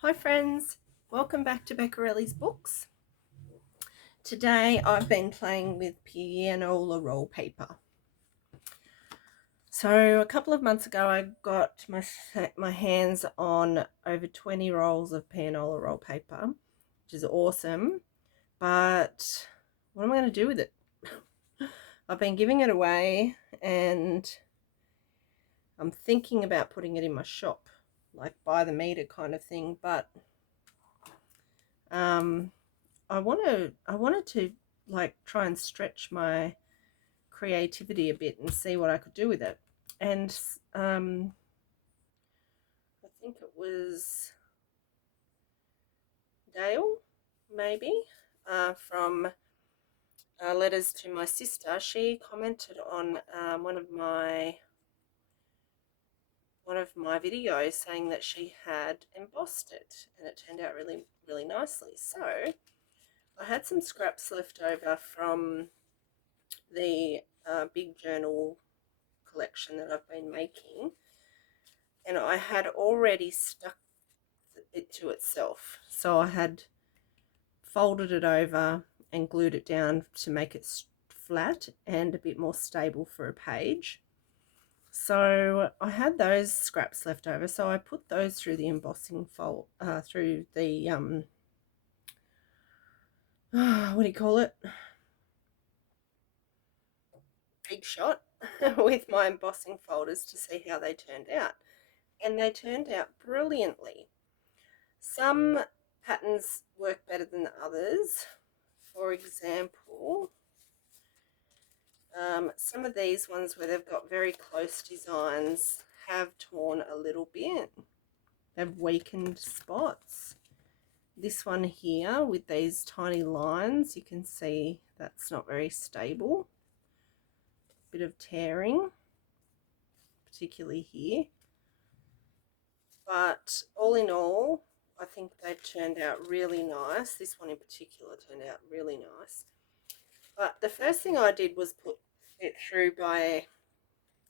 Hi friends, welcome back to Beccarelli's Books. Today I've been playing with Pianola roll paper. So a couple of months ago I got my hands on over 20 rolls of Pianola roll paper, which is awesome, but what am I going to do with it? I've been giving it away and I'm thinking about putting it in my shop, like by the meter kind of thing, but I wanted to like try and stretch my creativity a bit and see what I could do with it. And I think it was Dale, maybe, from Letters to My Sister. She commented on one of my videos saying that she had embossed it, and it turned out really nicely. So I had some scraps left over from the big journal collection that I've been making, and I had already stuck it to itself. So I had folded it over and glued it down to make it flat and a bit more stable for a page. So I had those scraps left over, so I put those through the embossing fold, through the what do you call it? Big shot with my embossing folders to see how they turned out. And they turned out brilliantly. Some patterns work better than others. For example, some of these ones where they've got very close designs have torn a little bit. They've weakened spots. This one here with these tiny lines, you can see that's not very stable. Bit of tearing, particularly here. But all in all, I think they've turned out really nice. This one in particular turned out really nice. But the first thing I did was put it through by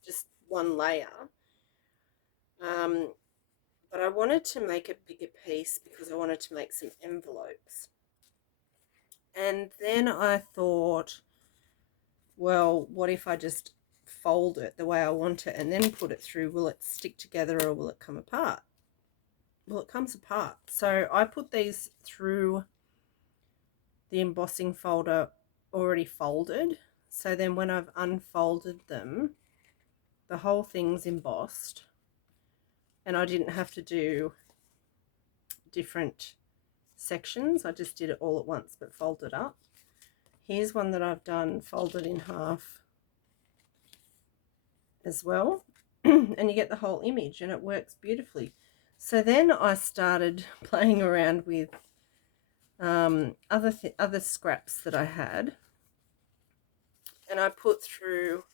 just one layer. But I wanted to make a bigger piece because I wanted to make some envelopes. And then I thought, well, what if I just fold it the way I want it and then put it through? Will it stick together or will it come apart? Well, it comes apart. So I put these through the embossing folder already folded. So then when I've unfolded them, the whole thing's embossed. And I didn't have to do different sections. I just did it all at once but folded up. Here's one that I've done folded in half as well. And you get the whole image and it works beautifully. So then I started playing around with other scraps that I had, and I put through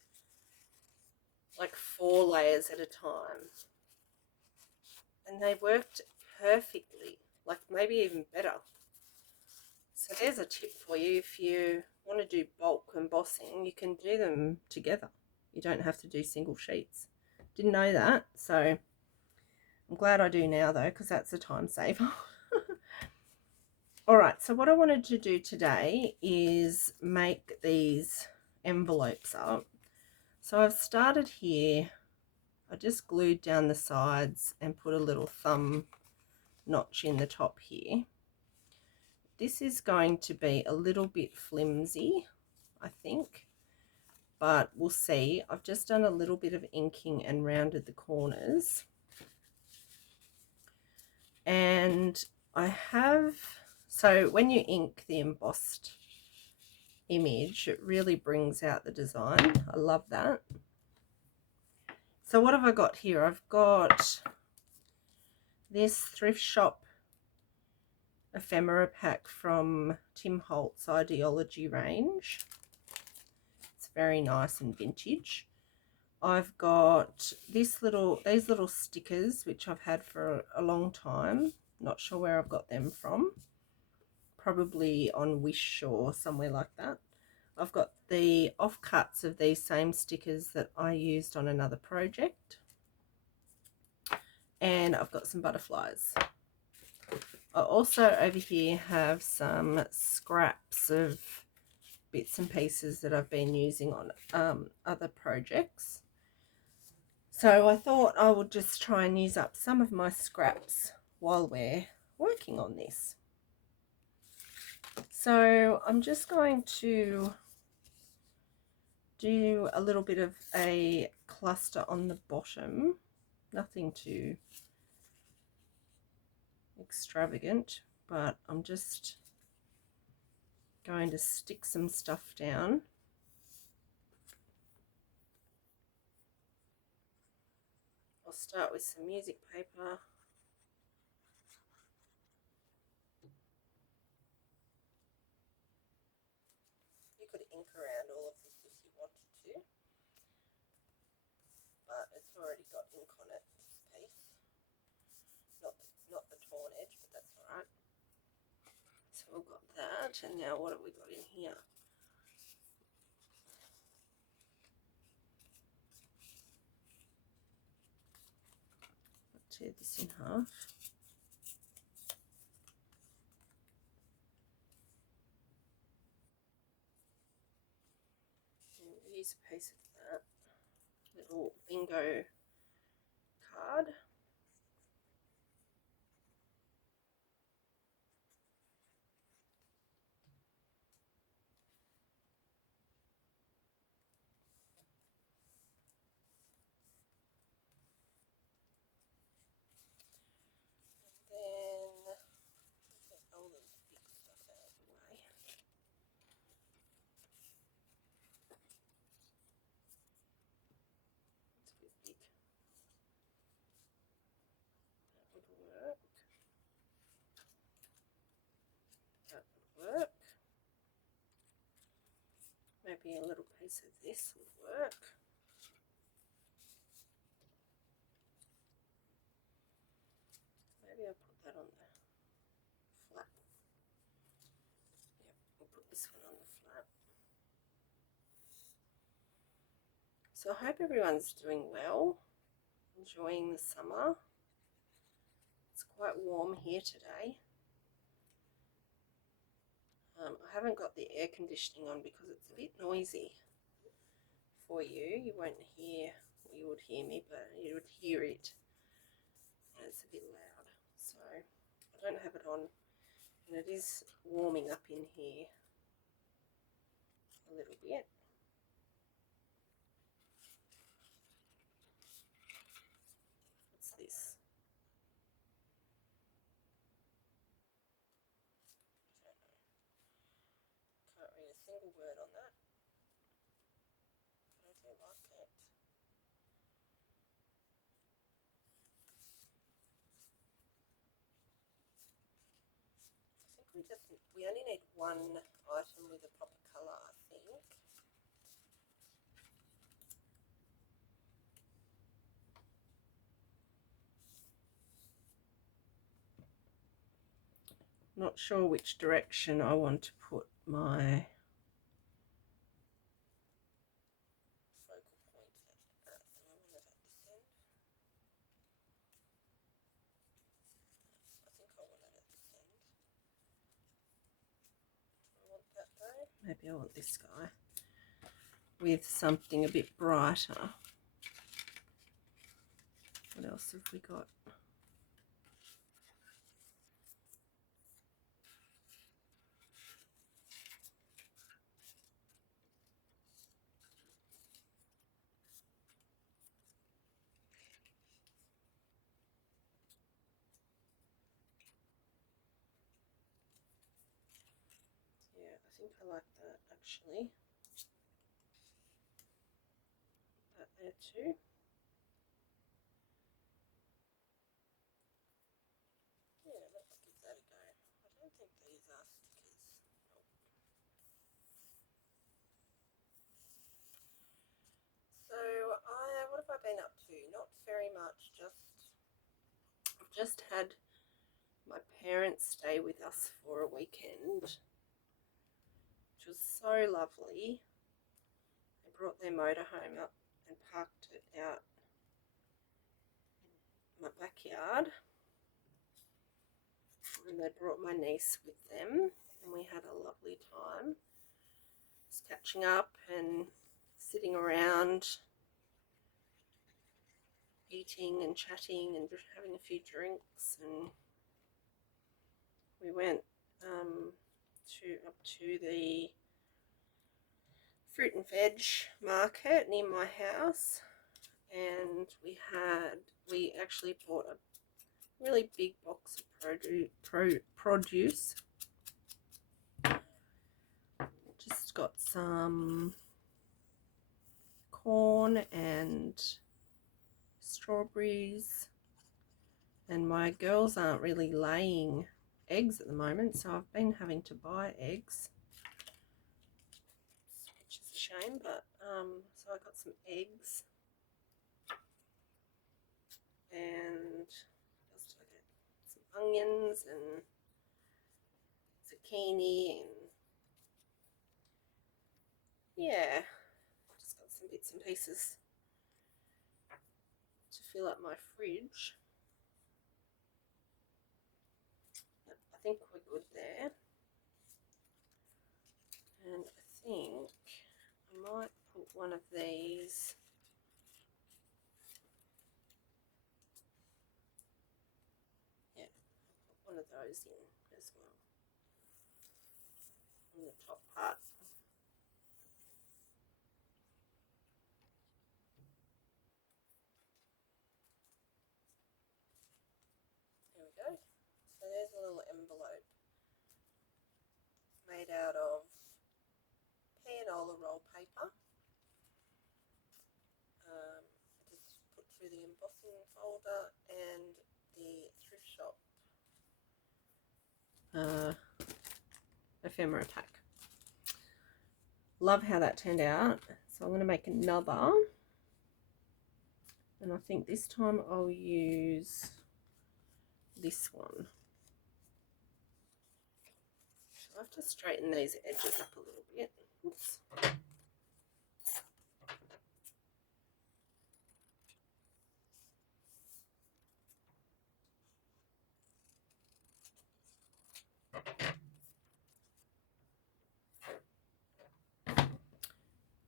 like 4 layers at a time, and they worked perfectly, like maybe even better. So there's a tip for you. If you want to do bulk embossing, you can do them together. You don't have to do single sheets. Didn't know that, so I'm glad I do now though, because that's a time saver. All right, so what I wanted to do today is make these envelopes up. So I've started here. I just glued down the sides and put a little thumb notch in the top here. This is going to be a little bit flimsy, I think, but we'll see. I've just done a little bit of inking and rounded the corners. And I have, so when you ink the embossed image, it really brings out the design. I love that. So what have I got here? I've got this thrift shop ephemera pack from Tim Holt's Ideology range. It's very nice and vintage. I've got these little stickers which I've had for a long time. Not sure where I've got them from. Probably on Wish or somewhere like that. I've got the offcuts of these same stickers that I used on another project. And I've got some butterflies. I also over here have some scraps of bits and pieces that I've been using on other projects. So I thought I would just try and use up some of my scraps while we're working on this. So I'm just going to do a little bit of a cluster on the bottom, nothing too extravagant, but I'm just going to stick some stuff down. I'll start with some music paper. You could ink around all of this if you wanted to, but it's already got ink on it, this piece. Not the torn edge, but that's all right. So we've got that, and now what have we got in here? I'll tear this in half. And use a piece of that little bingo card. Then get all the big stuff out of the way. It's a bit big. That would work. That would work. Maybe a little piece of this would work. Maybe I'll put that on the flap. Yep, we'll put this one on the flap. So I hope everyone's doing well, enjoying the summer. It's quite warm here today. I haven't got the air conditioning on because it's a bit noisy for you. You won't hear, well, you would hear me, but you would hear it. And it's a bit loud. So I don't have it on, and it is warming up in here a little bit. What's this? Can't read a single word on that, but I do like it. I think we only need one item with a proper colour, I think. Not sure which direction I want to put my focal point at the moment. At this end. I think I want it at this end. Do I want that though? Maybe I want this guy with something a bit brighter. What else have we got? Yeah, I think I like that actually. That there too. Yeah, let's give that a go. I don't think these are stickers. Nope. So what have I been up to? Not very much. I've just had my parents stay with us for a weekend, which was so lovely. They brought their motorhome up and parked it out in my backyard. and they brought my niece with them, and we had a lovely time just catching up and sitting around eating and chatting and just having a few drinks. And we went up to the fruit and veg market near my house, and we actually bought a really big box of produce. Just got some corn and strawberries, and my girls aren't really laying eggs at the moment, so I've been having to buy eggs, which is a shame. But so I got some eggs, and just I get some onions and zucchini, and yeah, just got some bits and pieces to fill up my fridge. But I think we're good there, and I think I might put one of these. Yeah, put one of those in as well on the top part. There we go. So there's a little envelope made out of Pianola roll paper. Just put through the embossing folder and the thrift shop ephemera pack. Love how that turned out. So I'm going to make another, and I think this time I'll use this one. So I have to straighten these edges up a little bit. Oops.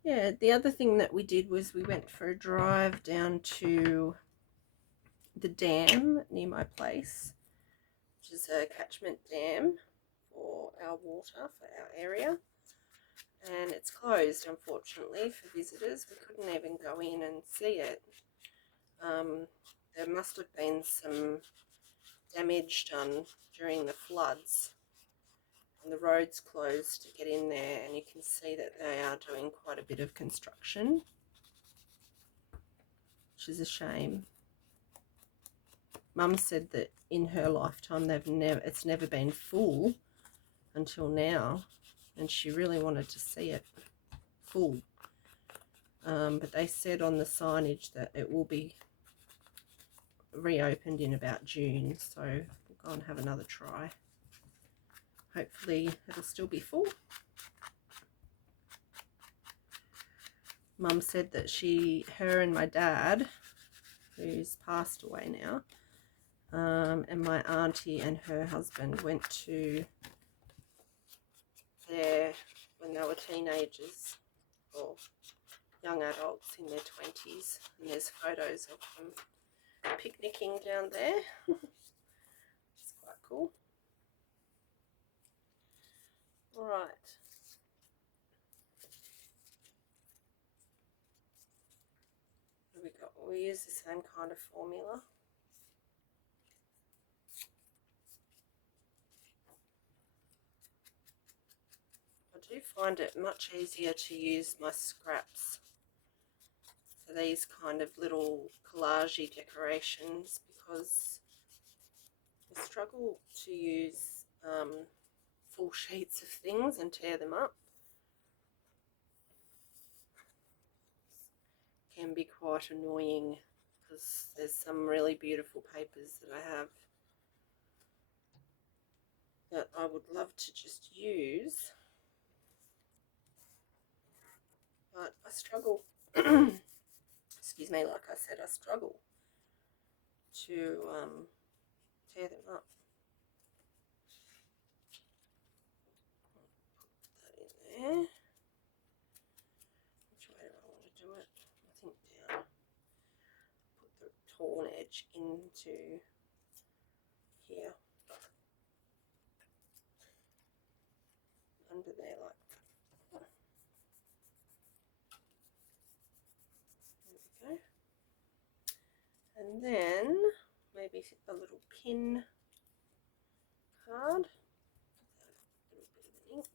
Yeah, the other thing that we did was we went for a drive down to the dam near my place, which is a catchment dam for our water, for our area. And it's closed, unfortunately, for visitors. We couldn't even go in and see it. There must have been some damage done during the floods, and the road's closed to get in there, and you can see that they are doing quite a bit of construction, which is a shame. Mum said that in her lifetime it's never been full until now, and she really wanted to see it full. But they said on the signage that it will be reopened in about June, so we'll go and have another try. Hopefully it'll still be full. Mum said that her and my dad, who's passed away now, and my auntie and her husband went to there when they were teenagers or young adults in their 20s, and there's photos of them picnicking down there. It's quite cool. Right. What have we got? We use the same kind of formula. I do find it much easier to use my scraps for these kind of little collagey decorations, because I struggle to use full sheets of things and tear them up. It can be quite annoying because there's some really beautiful papers that I have that I would love to just use, but I struggle. Excuse me, like I said, I struggle to tear them up. edge into here, under there like that. There we go. And then maybe a little pin card, a little bit of ink.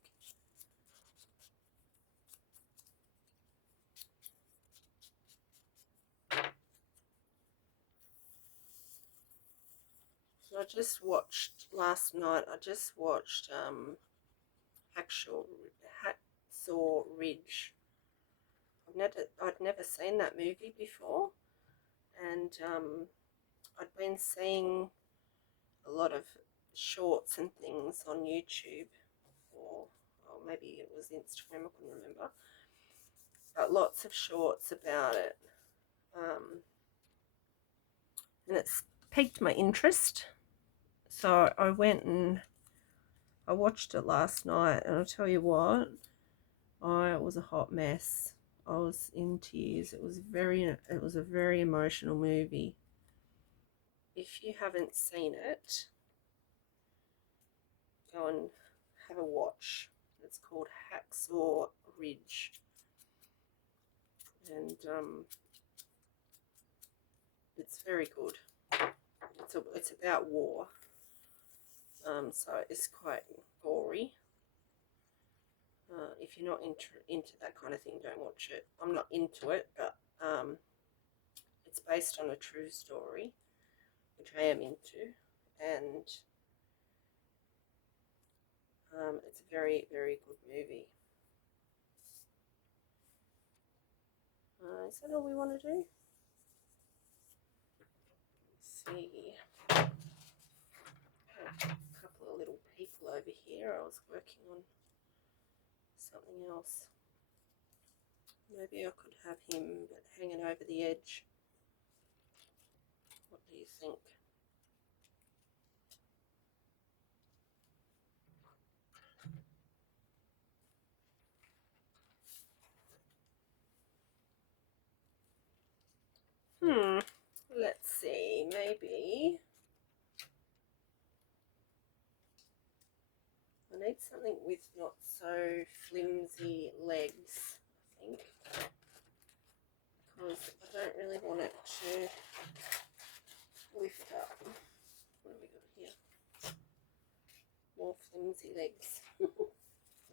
So I just watched last night. I just watched Hacksaw Ridge. I'd never seen that movie before, and I'd been seeing a lot of shorts and things on YouTube, or maybe it was Instagram, I couldn't remember, but lots of shorts about it, and it's piqued my interest. So I went and I watched it last night, and I'll tell you what, it was a hot mess. I was in tears. It was a very emotional movie. If you haven't seen it, go and have a watch. It's called Hacksaw Ridge, and it's very good. It's about war, so it's quite gory. If you're not into that kind of thing, don't watch it. I'm not into it, but it's based on a true story, which I am into, and it's a very, very good movie. Is that all we want to do? Let's see. A couple of little people over here. I was working on something else. Maybe I could have him hanging over the edge. What do you think? Let's see, maybe I need something with not so flimsy legs, I think, because I don't really want it to lift up. What have we got here? More flimsy legs. There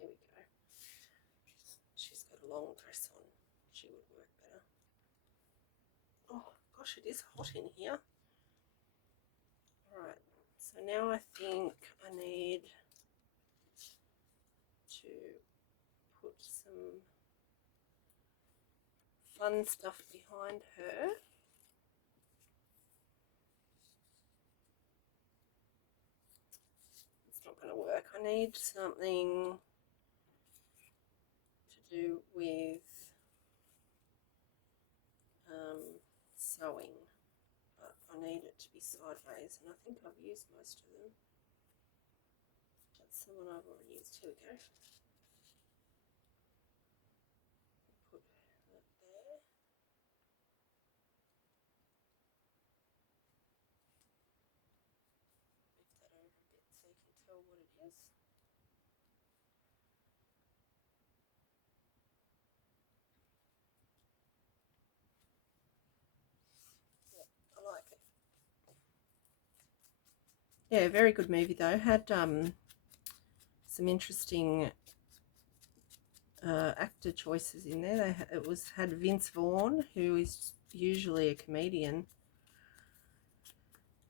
we go. She's got a long dress on. She would work better. Oh gosh, it is hot in here. Alright, so now I think I need to put some fun stuff behind her. It's not going to work. I need something to do with sewing, but I need it to be sideways, and I think I've used most of them. That's the one I've already used. Here we go. Put that there. Lift that over a bit so you can tell what it is. Yeah, I like it. Yeah, very good movie though. Had some interesting actor choices in there. Had Vince Vaughn, who is usually a comedian.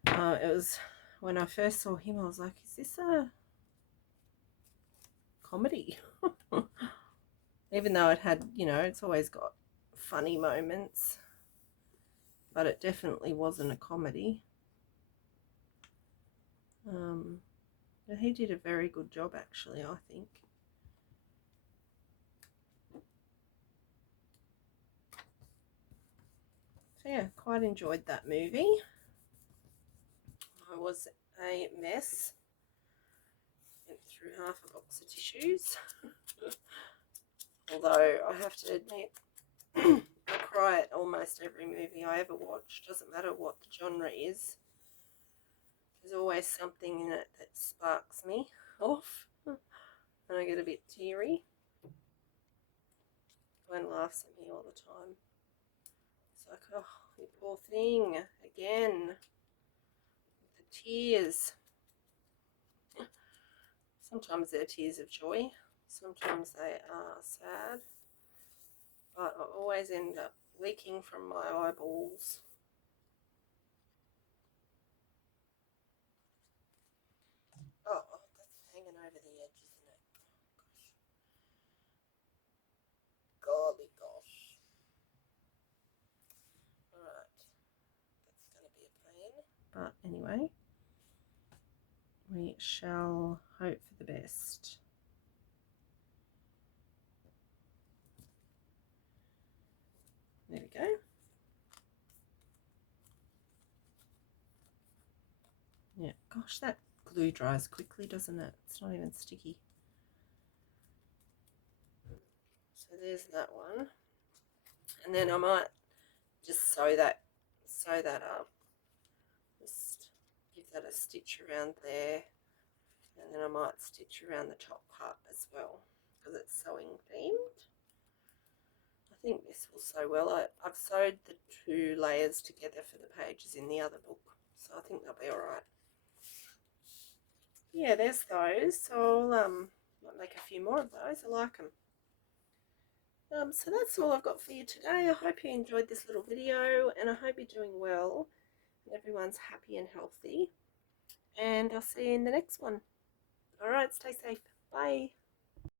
It was when I first saw him, I was like, "Is this a comedy?" Even though it had, it's always got funny moments, but it definitely wasn't a comedy. But he did a very good job, actually, I think. So yeah, quite enjoyed that movie. I was a mess. Went through half a box of tissues. Although I have to admit, I cry at almost every movie I ever watch. Doesn't matter what the genre is. There's always something in it that sparks me off. And I get a bit teary. Gwen laughs at me all the time. It's like, oh, you poor thing. Again. The tears. Sometimes they're tears of joy. Sometimes they are sad. But I always end up leaking from my eyeballs. Oh, that's hanging over the edge, isn't it? Golly gosh. Alright. That's going to be a pain. But anyway, we shall hope for the best. There we go. Yeah, gosh, that glue dries quickly, doesn't it? It's not even sticky. So there's that one. And then I might just sew that up. Just give that a stitch around there. And then I might stitch around the top part as well because it's sewing themed. I think this will sew well. I've sewed the 2 layers together for the pages in the other book, so I think they'll be alright. Yeah, there's those. So I'll might make a few more of those. I like them. So that's all I've got for you today. I hope you enjoyed this little video, and I hope you're doing well and everyone's happy and healthy. And I'll see you in the next one. Alright, stay safe. Bye.